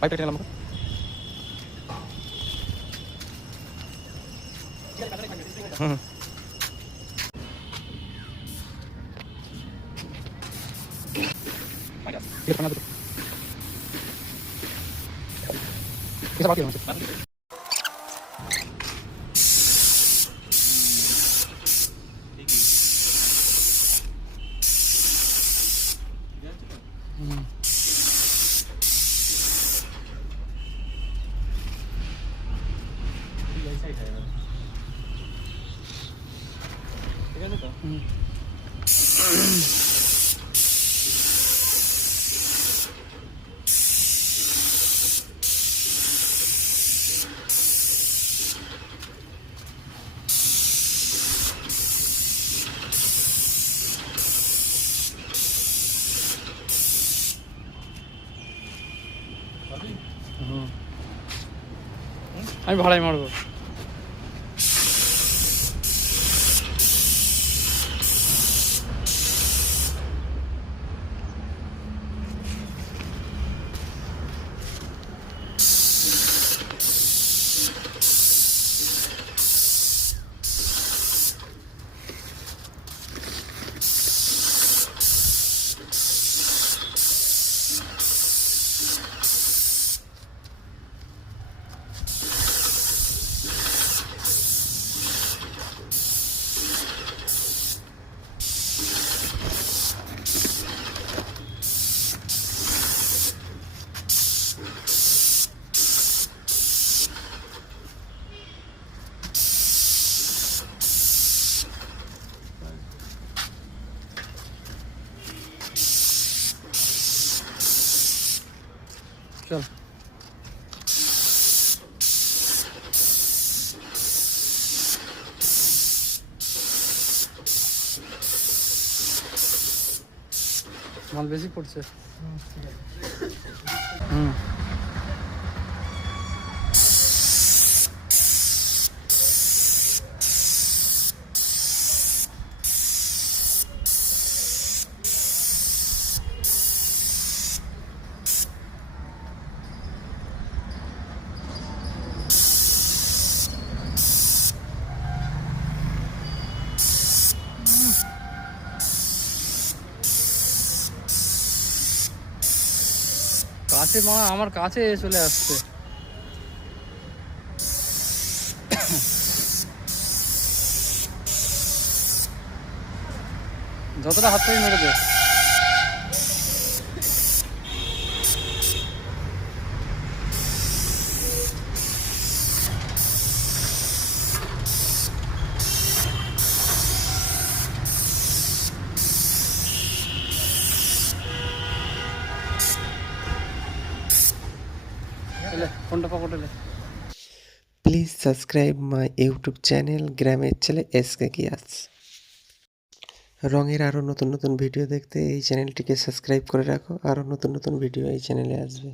পাইপ কেটে নিলাম হুম আমি ভাড়াই মারবো। চল মাল বেশি পড়ছে। হুম কাছে মামা আমার কাছে চলে আসছে। যতটা হাত থেকে মেরে দে। ফোনটা পকেটে। Please subscribe my YouTube channel গ্রামের ছেলে এসকে গিয়াস। রঙের আরও নতুন নতুন ভিডিও দেখতে এই চ্যানেলটিকে সাবস্ক্রাইব করে রাখো। আরও নতুন নতুন ভিডিও এই চ্যানেলে আসবে।